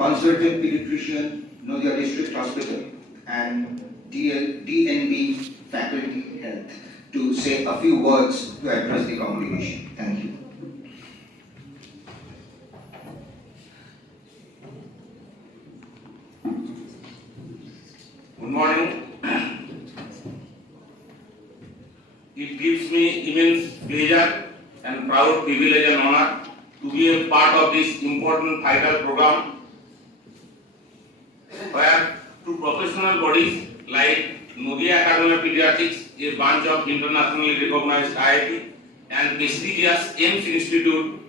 consultant pediatrician, Nadia District Hospital, and DNB faculty health to say a few words to address the congregation. Thank you. Good morning. It gives me immense pleasure and proud privilege and honor to be a part of this important vital program where two professional bodies like Nadia Academy of Pediatrics, a branch of internationally recognized IAP, and prestigious AIMS Institute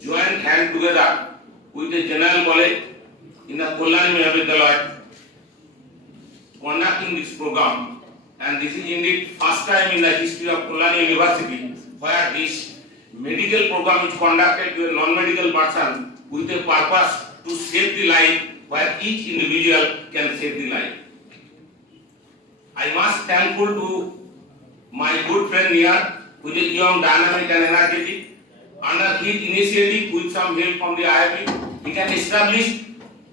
join hands together with a general college in the Kalyani Mahavidyalaya conducting this program, and this is indeed first time in the history of Kalyani University where this medical program is conducted to a non-medical person with a purpose to save the life, where each individual can save the life. I must thankful to my good friend here, who is a young, dynamic and energetic. Under his initiative, with some help from the IAP, he can establish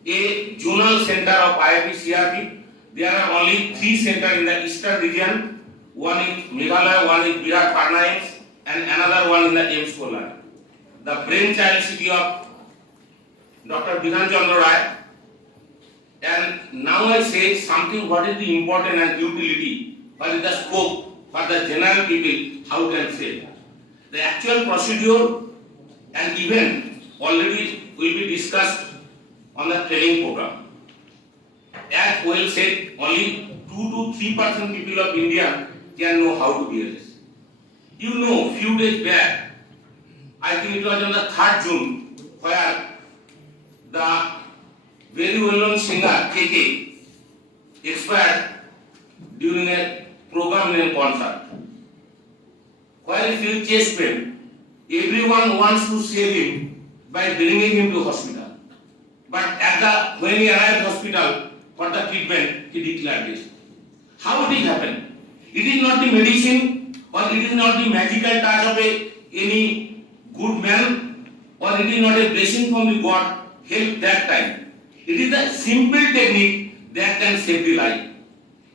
a zonal center of IAP CRP. There are only 3 centers in the eastern region. One is Meghalaya, one is Bihar Patna, and another one in the AIMS Kalyani. The brainchild city of Dr. Bidhan Chandra Rai. And now I say something what is the important and utility, what is the scope for the general people, how can say. The actual procedure and event already will be discussed on the training program. As well said, only 2 to 3% people of India can know how to BLS. You know, few days back, I think it was on the 3rd June, where the very well-known singer KK expired during a program in a concert. While he felt chest pain, everyone wants to save him by bringing him to hospital. But when he arrived hospital for the treatment, he declared this. How did it happen? It is not the medicine, or it is not the magical touch of any good man, or it is not a blessing from the God help that time. It is the simple technique that can save the life.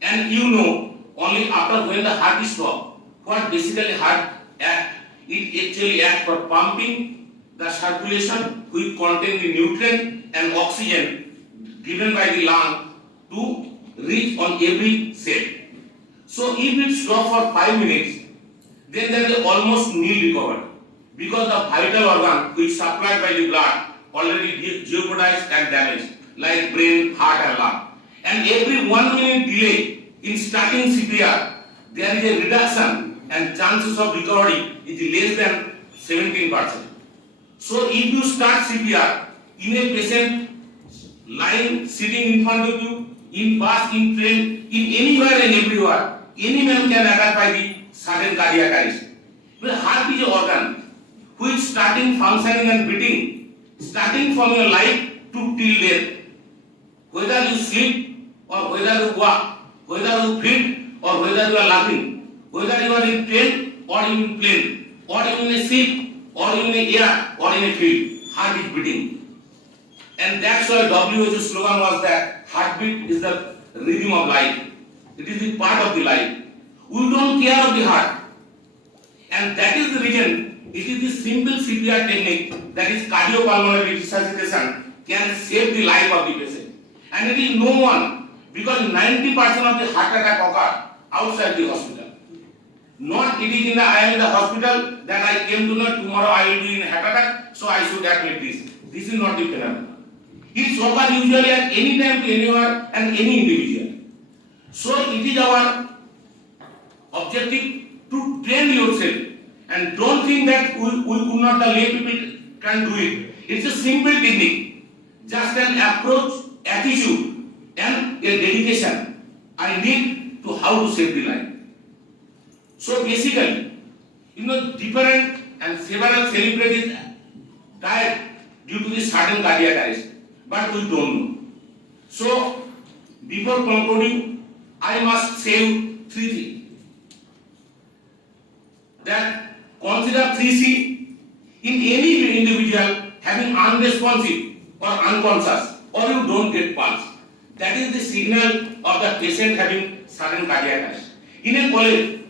And you know, only after when the heart is stopped, what basically heart act, it actually acts for pumping the circulation which contain the nutrient and oxygen given by the lung to reach on every cell. So if it stops for 5 minutes, then there is almost nil recovery, because the vital organ which supplied by the blood already jeopardized and damaged, like brain, heart and lung. And every 1 minute delay in starting CPR, there is a reduction and chances of recovery is less than 17%. So if you start CPR in a patient lying, sitting in front of you, in bus, in train, in anywhere and everywhere, any man can attack by the sudden cardiac arrest. But heart is an organ which starting functioning and breathing, starting from your life to till death. Whether you sleep or whether you walk, whether you feed or whether you are laughing, whether you are in train or in plane, or in a ship, or in a air, or in a field, heart is beating. And that's why WHO slogan was that heartbeat is the rhythm of life. It is the part of the life. We don't care of the heart. And that is the reason it is the simple CPR technique, that is cardiopulmonary resuscitation, can save the life of the patient. And it is no one, because 90% of the heart attack occur outside the hospital. Not it is in the I am in the hospital that I came to know tomorrow I will be in a heart attack, so I should admit this. This is not the phenomenon. It occurs usually at any time to anywhere and any individual. So it is our objective to train yourself, and don't think that we could not, the lay people can do it. It's a simple technique, just an approach, attitude and a dedication I need to how to save the life. So basically, different and several celebrities died due to this sudden cardiac arrest, but we don't know. So before concluding, I must say 3 things. That consider 3C in any individual having unresponsive or unconscious or you don't get pulse. That is the signal of the patient having sudden cardiac arrest. In a college,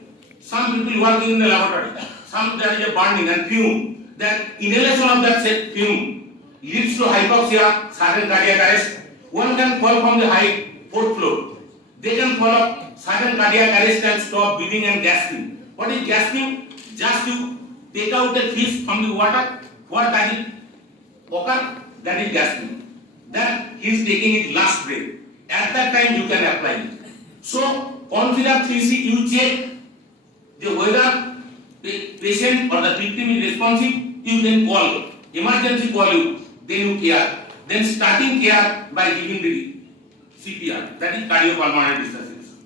some people working in the laboratory, some there is a burning and fume. That inhalation of that said fume leads to hypoxia, sudden cardiac arrest. One can fall from the height, 4th floor. They can fall up, sudden cardiac arrest and stop breathing and gasping. What is gasping? Just to take out a fish from the water. What does it occur? That is gasping. That he is taking his last breath. At that time you can apply it. So consider 3C, you check the whether the patient or the victim is responsive, you then call, emergency call you, then you care. Then starting care by giving the CPR, that is cardiopulmonary resuscitation.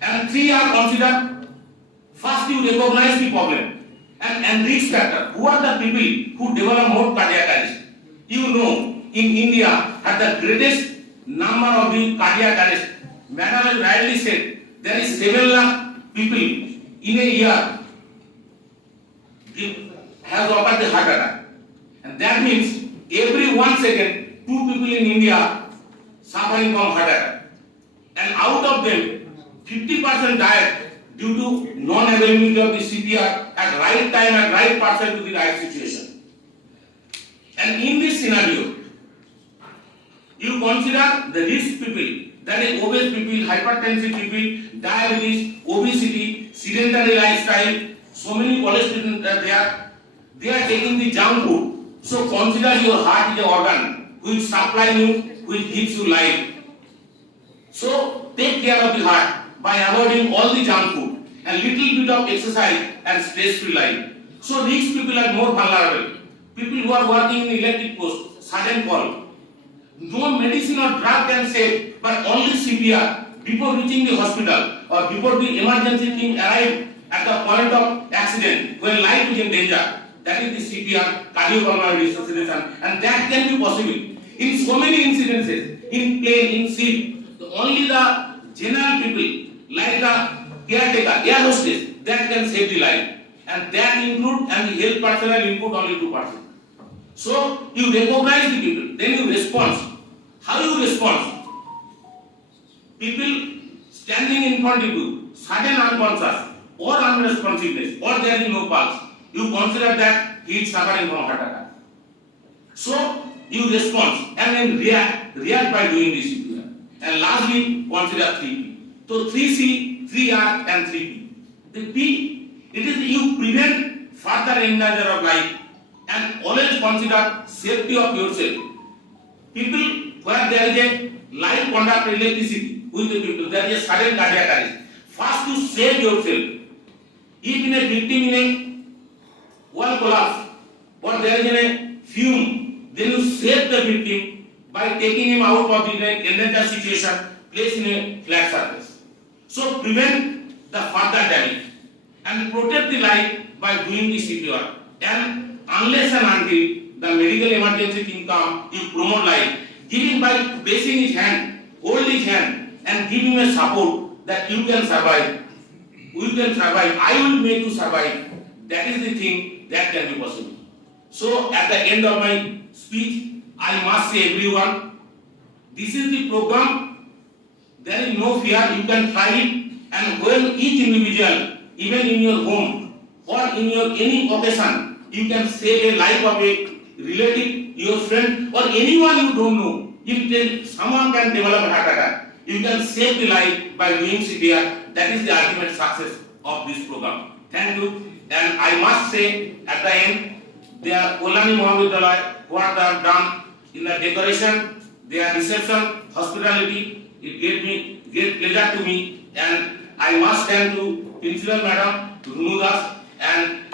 And 3 are considered, first you recognize the problem and risk factor. Who are the people who develop more cardiac arrest? You know, in India, at the greatest number of the cardiac arrest, Madam has rightly said, there is 7 lakh people in a year has occurred the heart attack. And that means every 1 second, 2 people in India suffering from heart attack. And out of them, 50% died due to non-availability of the CPR at right time and right person to the right situation. And in this scenario, you consider the risk people, that is obese people, hypertensive people, diabetes, obesity, sedentary lifestyle, so many college students are there, they are taking the junk food. So consider your heart is an organ which supplies you, which gives you life. So take care of the heart by avoiding all the junk food and little bit of exercise and stress-free life. So rich people are more vulnerable. People who are working in electric post, sudden fall. No medicine or drug can save, but only CPR before reaching the hospital or before the emergency team arrive at the point of accident when life is in danger. That is the CPR, cardiopulmonary resuscitation, and that can be possible. In so many incidences, in plane, in ship, only the general people, like the caretaker, air hostess, that can save the life. And that include, and the health personnel input only 2%. So, you recognize the people, then you respond. How you respond? People standing in front of you, sudden unconscious, or unresponsiveness, or there is no pulse, you consider that he is suffering from heart attack. So, you respond and then react by doing this CPR. And lastly, consider 3P. So 3C, 3R and 3P. The P, it is you prevent further endanger of life and always consider safety of yourself. People where there is a live conduct electricity with the people, there is a sudden cardiac arrest. First you save yourself. If in a victim in a wall collapse or there is a fume, then you save the victim by taking him out of the endanger situation, place in a flat surface. So prevent the further damage and protect the life by doing the CPR. And unless and until the medical emergency team come, you promote life. Give him by placing his hand, hold his hand and give him a support that you can survive. We can survive. I will make you survive. That is the thing that can be possible. So at the end of my speech, I must say everyone, this is the program. There is no fear. You can try it. And when each individual, even in your home or in your any occasion, you can save a life of a relative, your friend, or anyone you don't know. If someone can develop a heart attack, you can save the life by doing CPR. That is the ultimate success of this program. Thank you. And I must say at the end, their Kolani Mahavidyalaya, what they have done in the decoration, their reception, hospitality, it gave me great pleasure to me. And I must thank to Principal Madam Runu Das, and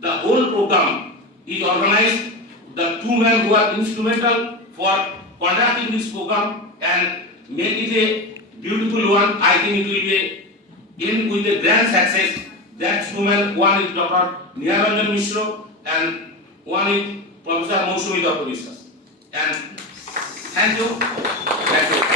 the whole program is organized. The 2 men who are instrumental for conducting this program and make it a beautiful one. I think it will be in with a grand success. That 2 men, one is Dr. Niharanjan Mishra and one is Professor Mousumi Dr. Biswas. And thank you. Thank you.